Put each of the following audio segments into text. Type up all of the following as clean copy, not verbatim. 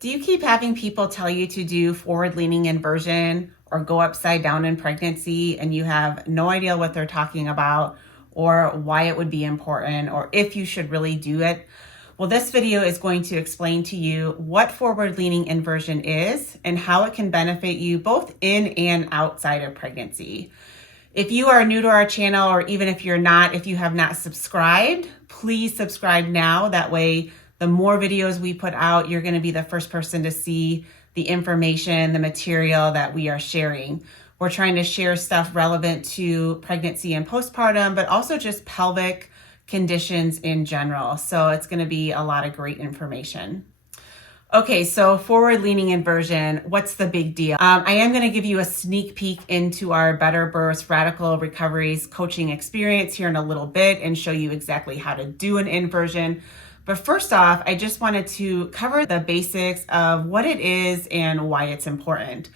Do you keep having people tell you to do forward-leaning inversion or go upside down in pregnancy and you have no idea what they're talking about or why it would be important or if you should really do it? Well, this video is going to explain to you what forward-leaning inversion is and how it can benefit you both in and outside of pregnancy. If you are new to our channel, or even if you're not, if you have not subscribed, please subscribe now. That way, the more videos we put out, you're going to be the first person to see the information, the material that we are sharing. We're trying to share stuff relevant to pregnancy and postpartum, but also just pelvic conditions in general. So it's going to be a lot of great information. Okay, so forward-leaning inversion, what's the big deal? I am going to give you a sneak peek into our Better Births Radical Recoveries Coaching Experience here in a little bit and show you exactly how to do an inversion. But first off, I just wanted to cover the basics of what it is and why it's important.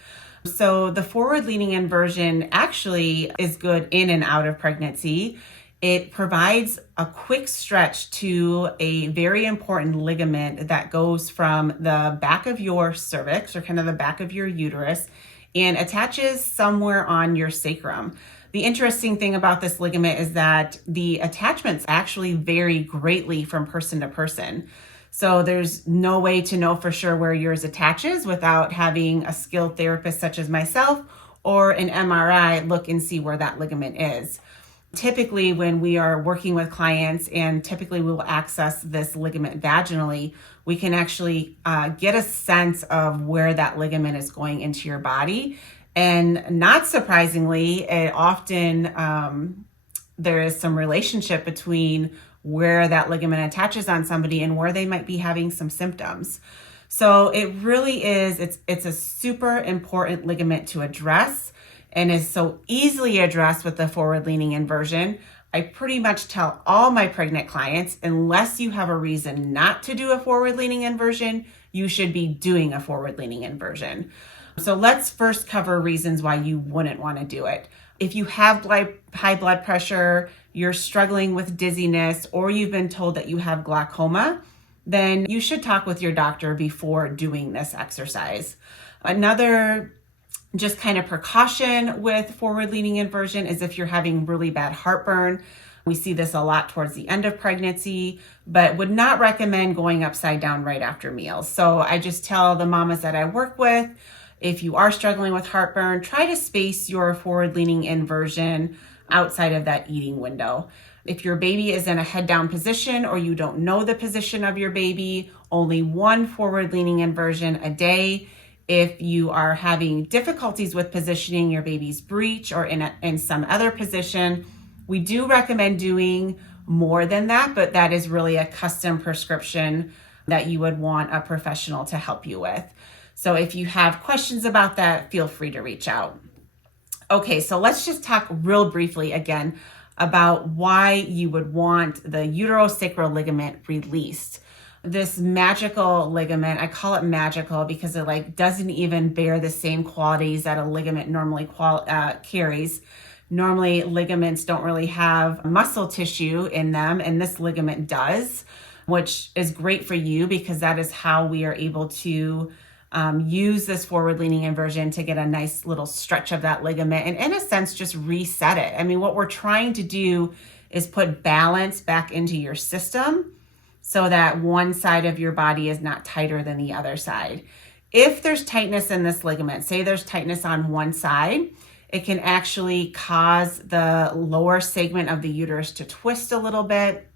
So the forward-leaning inversion actually is good in and out of pregnancy. It provides a quick stretch to a very important ligament that goes from the back of your cervix, or kind of the back of your uterus, and attaches somewhere on your sacrum. The interesting thing about this ligament is that the attachments actually vary greatly from person to person. So there's no way to know for sure where yours attaches without having a skilled therapist such as myself or an MRI look and see where that ligament is. Typically, when we are working with clients, and typically we will access this ligament vaginally, we can actually get a sense of where that ligament is going into your body. And not surprisingly, it often there is some relationship between where that ligament attaches on somebody and where they might be having some symptoms. So it really is, it's a super important ligament to address, and is so easily addressed with the forward-leaning inversion. I pretty much tell all my pregnant clients, unless you have a reason not to do a forward-leaning inversion, you should be doing a forward-leaning inversion. So let's first cover reasons why you wouldn't want to do it. If you have high blood pressure, you're struggling with dizziness, or you've been told that you have glaucoma, then you should talk with your doctor before doing this exercise. Another just kind of precaution with forward-leaning inversion is if you're having really bad heartburn. We see this a lot towards the end of pregnancy, but would not recommend going upside down right after meals. So I just tell the mamas that I work with, if you are struggling with heartburn, try to space your forward-leaning inversion outside of that eating window. If your baby is in a head down position or you don't know the position of your baby, only one forward-leaning inversion a day. If you are having difficulties with positioning your baby's breech or in some other position, we do recommend doing more than that, but that is really a custom prescription that you would want a professional to help you with. So if you have questions about that, feel free to reach out. Okay, so let's just talk real briefly again about why you would want the uterosacral ligament released. This magical ligament, I call it magical because it doesn't even bear the same qualities that a ligament normally carries. Normally, ligaments don't really have muscle tissue in them, and this ligament does, which is great for you because that is how we are able to use this forward-leaning inversion to get a nice little stretch of that ligament and, in a sense, just reset it. I mean, what we're trying to do is put balance back into your system so that one side of your body is not tighter than the other side. If there's tightness in this ligament, say there's tightness on one side, it can actually cause the lower segment of the uterus to twist a little bit,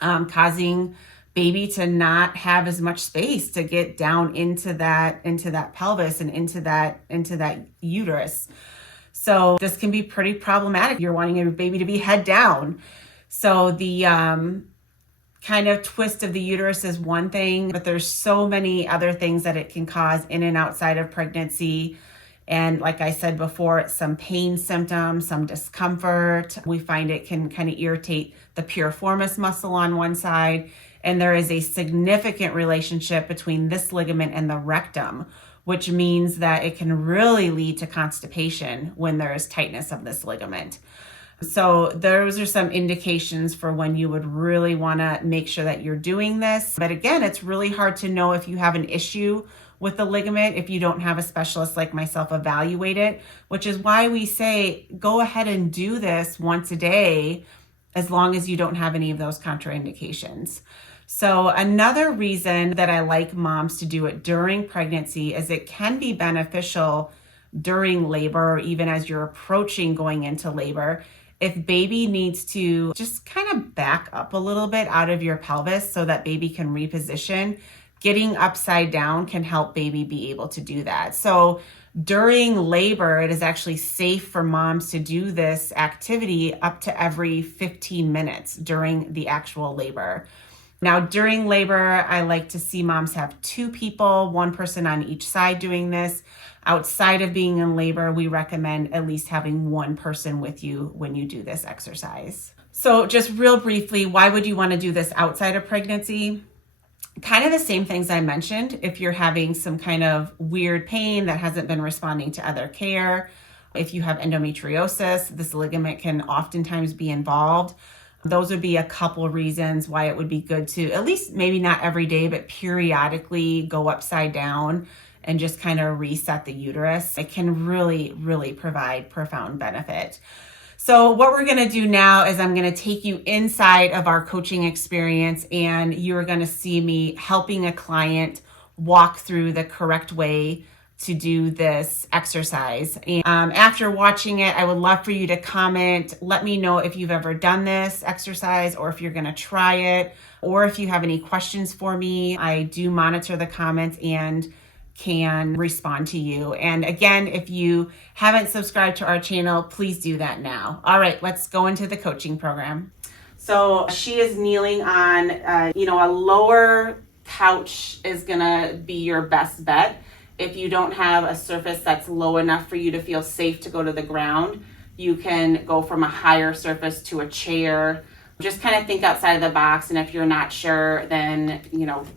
causing baby to not have as much space to get down into that pelvis and into that uterus. So this can be pretty problematic. You're wanting your baby to be head down. So the kind of twist of the uterus is one thing, but there's so many other things that it can cause in and outside of pregnancy. And like I said before, some pain symptoms, some discomfort. We find it can kind of irritate the piriformis muscle on one side. And there is a significant relationship between this ligament and the rectum, which means that it can really lead to constipation when there is tightness of this ligament. So those are some indications for when you would really want to make sure that you're doing this. But again, it's really hard to know if you have an issue with the ligament if you don't have a specialist like myself evaluate it, which is why we say go ahead and do this once a day as long as you don't have any of those contraindications. So another reason that I like moms to do it during pregnancy is it can be beneficial during labor, or even as you're approaching going into labor. If baby needs to just kind of back up a little bit out of your pelvis so that baby can reposition, getting upside down can help baby be able to do that. So during labor, it is actually safe for moms to do this activity up to every 15 minutes during the actual labor. Now, during labor, I like to see moms have 2 people, 1 person on each side doing this. Outside of being in labor, we recommend at least having 1 person with you when you do this exercise. So just real briefly, why would you want to do this outside of pregnancy? Kind of the same things I mentioned. If you're having some kind of weird pain that hasn't been responding to other care, if you have endometriosis, this ligament can oftentimes be involved. Those would be a couple reasons why it would be good to, at least maybe not every day, but periodically go upside down and just kind of reset the uterus. It can really, really provide profound benefit. So what we're going to do now is I'm going to take you inside of our coaching experience, and you're going to see me helping a client walk through the correct way to do this exercise. And after watching it, I would love for you to comment. Let me know if you've ever done this exercise or if you're going to try it, or if you have any questions for me. I do monitor the comments and can respond to you. And again, if you haven't subscribed to our channel, please do that now. All right, let's go into the coaching program. So she is kneeling on, a lower couch is gonna be your best bet. If you don't have a surface that's low enough for you to feel safe to go to the ground, you can go from a higher surface to a chair. Just kind of think outside of the box, and if you're not sure, then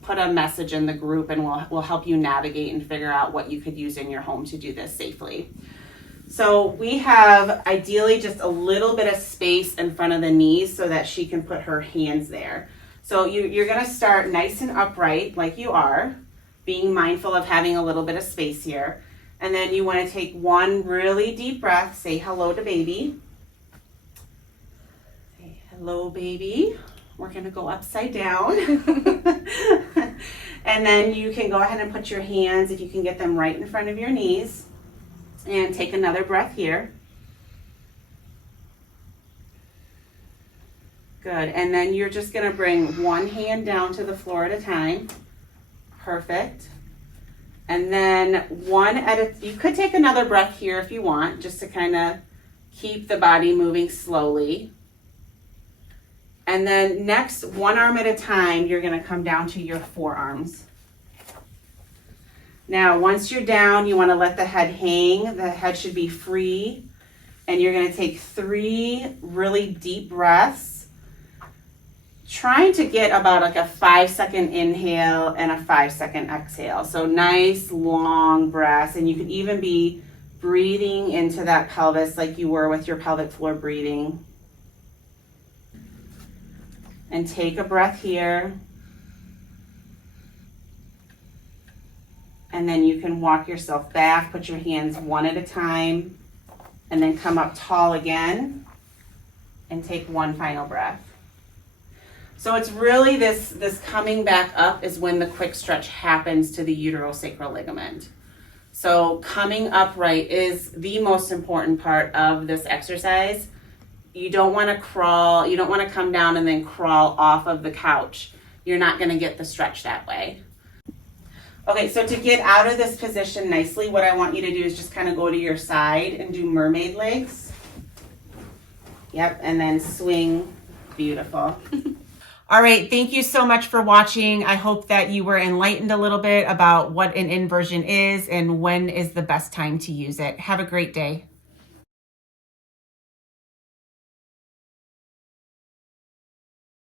put a message in the group and we'll help you navigate and figure out what you could use in your home to do this safely. So we have ideally just a little bit of space in front of the knees so that she can put her hands there. So you're going to start nice and upright like you are, being mindful of having a little bit of space here. And then you want to take 1 really deep breath, say hello to baby. Hello, baby. We're going to go upside down. And then you can go ahead and put your hands, if you can get them right in front of your knees, and take another breath here. Good. And then you're just going to bring 1 hand down to the floor at a time. Perfect. And then you could take another breath here if you want, just to kind of keep the body moving slowly. And then next, 1 arm at a time, you're going to come down to your forearms. Now, once you're down, you want to let the head hang. The head should be free. And you're going to take 3 really deep breaths, trying to get about like a 5-second inhale and a 5-second exhale. So nice, long breaths. And you can even be breathing into that pelvis like you were with your pelvic floor breathing. And take a breath here. And then you can walk yourself back, put your hands 1 at a time, and then come up tall again and take 1 final breath. So it's really this coming back up is when the quick stretch happens to the uterosacral ligament. So coming upright is the most important part of this exercise. You don't want to crawl, you don't want to come down and then crawl off of the couch. You're not going to get the stretch that way. Okay, so to get out of this position nicely, what I want you to do is just kind of go to your side and do mermaid legs. Yep, and then swing. Beautiful. All right, thank you so much for watching. I hope that you were enlightened a little bit about what an inversion is and when is the best time to use it. Have a great day.